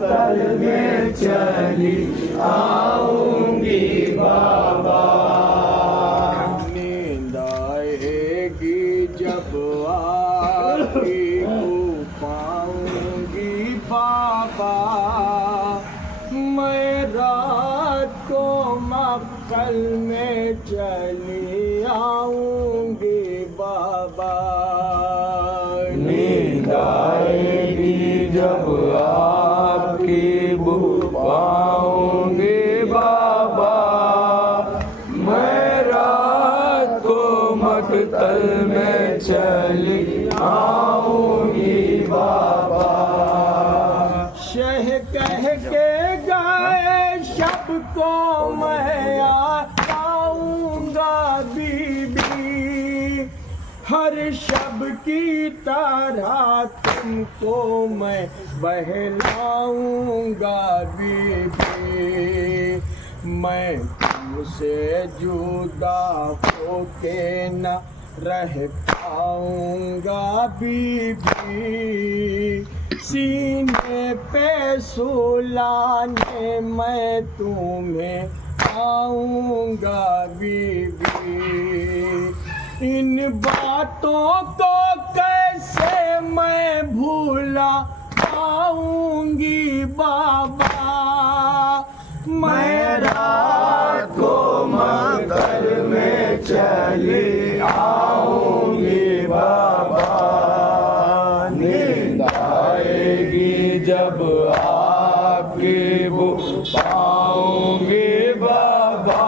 मक्तल में चली आऊंगी बाबा। नींद आएगी जब आपकी को पाऊंगी बाबा। मैं रात को मक्तल में चली आऊंगी बाबा। नींद आएगी जब आपकी बू पाऊंगी बाबा। मैं रात को मक्तल में चली आऊंगी बाबा। शह कह के गाए शब को मैं आऊंगा बीबी। हर शब की तरह तुमको मैं बहलाऊंगा बीबी। मैं तुमसे जुदा होके न रह पाऊंगा बीबी। सीने पे सुलाने मैं तुम्हें आऊंगा बीबी। इन बातों को कैसे मैं भूला पाऊंगी बाबा। मैं रात को मक्तल में चली आऊंगी बाबा। नींद आएगी जब आपकी बू पाऊंगी बाबा।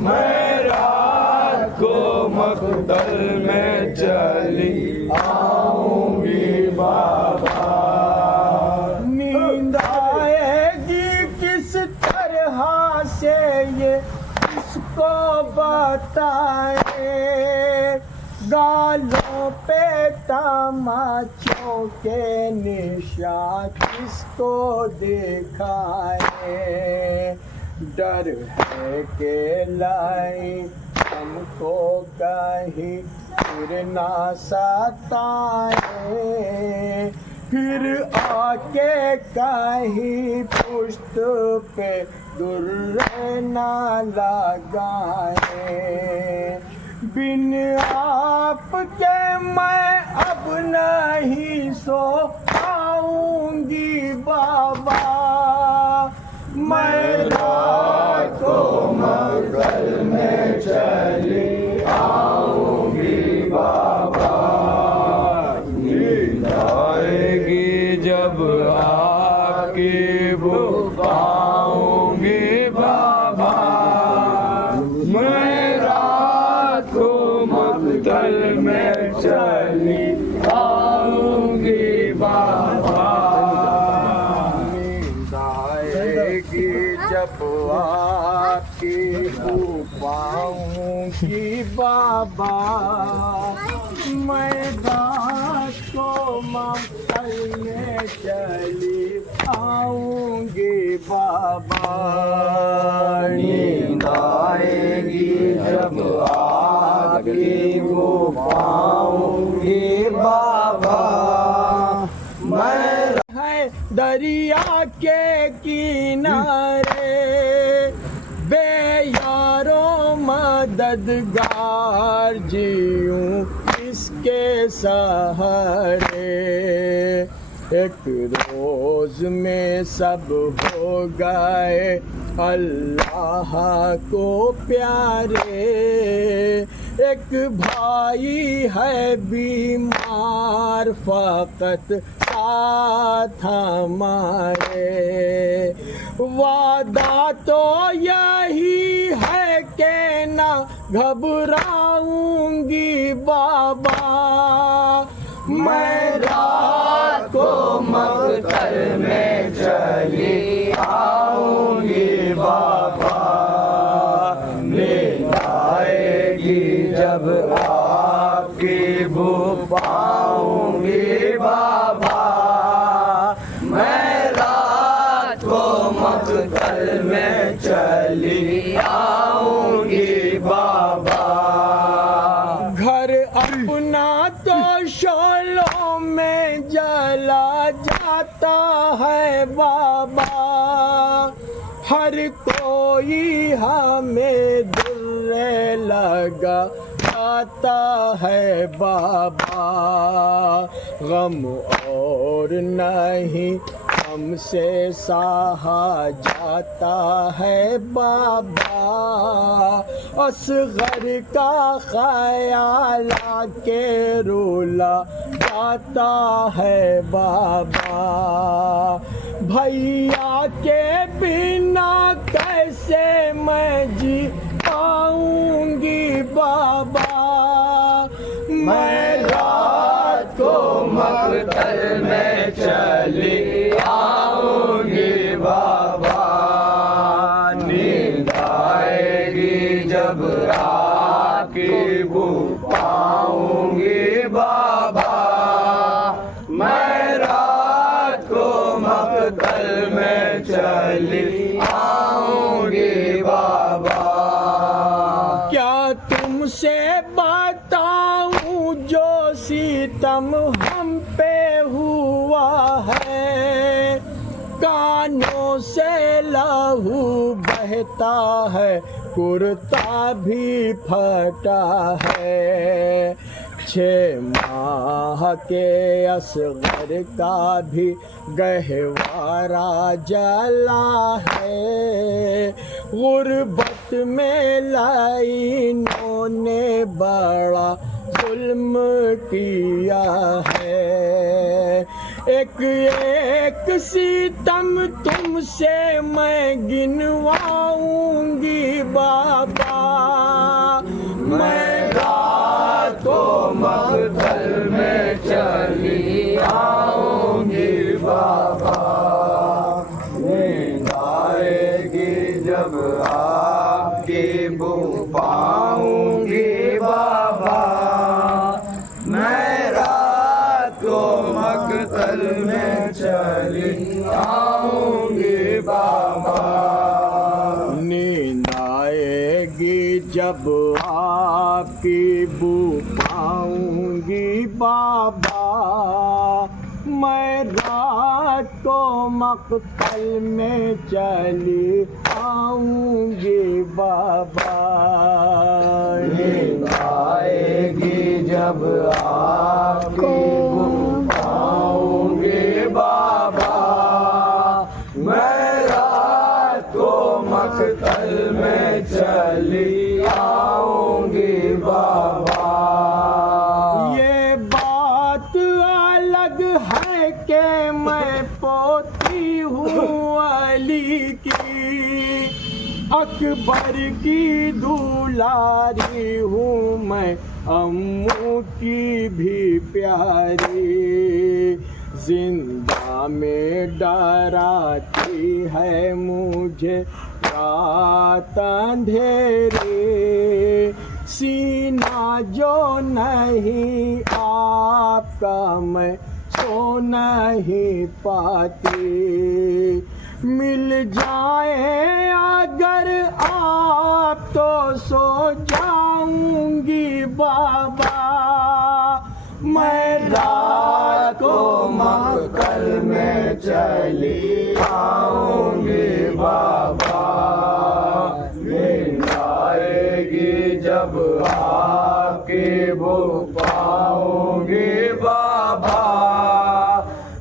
मैं रात को मक्तल में चली आऊंगी बाबा। नींद आएगी किस तरह से ये इसको बताए। गालों पे तमाचों के निशान किसको दिखाए। डर है के लाई हमको कहीं फिर ना सताए। फिर आके कहीं पुश्त पे दुर्रे ना लगाए। बिन आपके मैं अब नहीं सो पाऊंगी बाबा। मैं रात को मक्तल में चली आऊंगी बाबा। नींद आएगी जब आपकी बू पाऊंगी बाबा। मैं रात को मक्तल में चली आऊंगी बाबा। नींद आएगी जब आपकी को पाऊंगी बाबा। मैं रात को मक्तल में चली आऊंगी बाबा। नींद आएगी जब आपकी वो पाऊंगी बाबा। मैं है दरिया के किनारे बेयारों मददगार जीऊं इसके सहारे। एक रोज में सब हो गए अल्लाह को प्यारे। एक भाई है बीमार फकत साथ हमारे। वादा तो यही है कि ना घबराऊंगी बाबा। मैं रात को मक्तल में चली आऊंगी बाबा। नींद आएगी जब आपकी बू पाऊंगी बाबा। मैं रात को मक्तल में चली आऊंगी बाबा। घर अपना तो शोलों में जला जाता है बाबा, हर कोई हमें दुर्रे लगा आता है बाबा। गम और नहीं हमसे सहा जाता है बाबा, असगर का ख्याल आके रुला जाता है बाबा। भैया के बिना कैसे मैं जी पाऊंगी बाबा। मैं रात को मकतल में चली आऊंगी बाबा। नींद आएगी जब राकीब पाऊंगी बाबा। मैं रात को मकतल में चली आऊंगी बाबा। क्या तुमसे बताऊं जो सितम हम पे हुआ है, कानों से लहू बहता है, कुर्ता भी फटा है। 6 माह के असगर का भी गहवारा जला है। गुर्बत में लाइनों ने बड़ा जुल्म किया है। एक एक सितम तुमसे मैं गिनवाऊंगी बाबा। मैं रात को मकतल में चली आऊंगी बाबा। नींद आएगी जब आपकी बू पाऊंगी बाबा। मैं रात को मकतल में चली आऊंगी बाबा। नींद आएगी जब आपकी बू पाऊंगी बाबा। मैं रात को मकतल में चली आऊंगी बाबा। नींद आएगी जब आपकी बू पाऊंगी बाबा। मैं रात को मकतल में चली आऊंगी बाबा। ये बात अलग है कि मैं पोती हूँ अली की, अकबर की दुलारी हूँ मैं, अम्मू की भी प्यारी। जिंदा में डराती है मुझे रात अंधेरी, सीना जो नहीं आपका मैं सो नहीं पाती। मिल जाए अगर आप तो सो जाऊंगी बाबा। मैं रात को मकतल में चली आऊंगी बाबा। नींद आएगी जब आपकी बू पाऊंगी बाबा।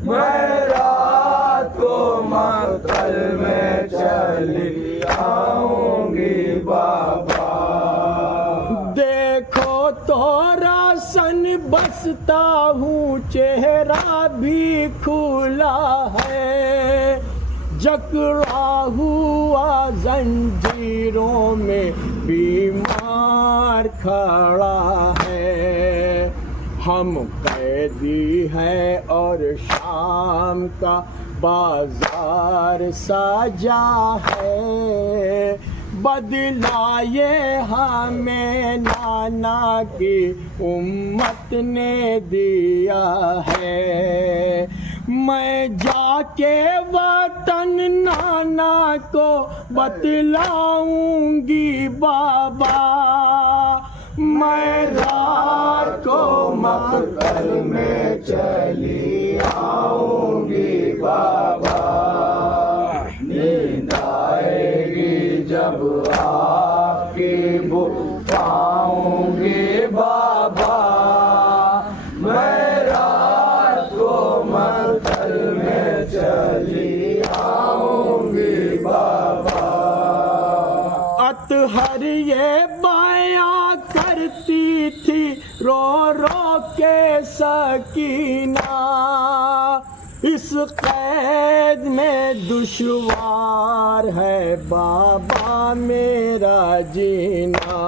मैं रात को मकतल में चली आऊंगी बाबा। देखो तो रासन बसता हूँ, चेहरा भी खुला है, जकड़ा हुआ जंजीरों में बीमार खड़ा है। हम कैदी हैं और शाम का बाजार साजा है, बदला ये हमें नाना की उम्मत ने दिया है। मैं जाके वतन नाना को बतलाऊंगी बाबा। मैं रात को मकतल में चली आऊंगी बाबा, नींद आएगी जब आपकी बुक पाऊंगी बाबा, मैं रात को मंदिर में चली आऊंगी बाबा। अतहर ये बयां करती थी रो रो के सकीना, इस कैद में दुश्वार है बाबा मेरा जीना।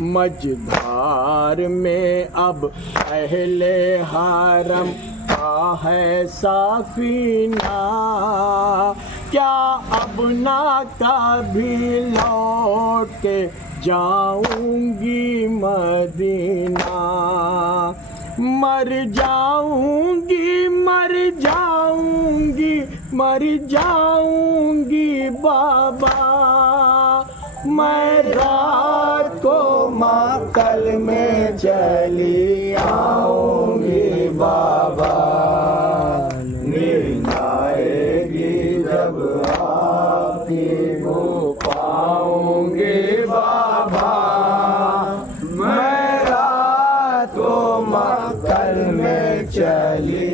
मझधार में अब पहले हरम का है साफीना, क्या अब ना कभी लौट के जाऊंगी मदीना। मर जाऊंगी मर जाऊंगी मर जाऊंगी बाबा, मैं रात को मातल में चली आऊंगी बाबा, नींद आएगी जब आपकी बुक पाऊंगी बाबा, मैं रात को मातल में चली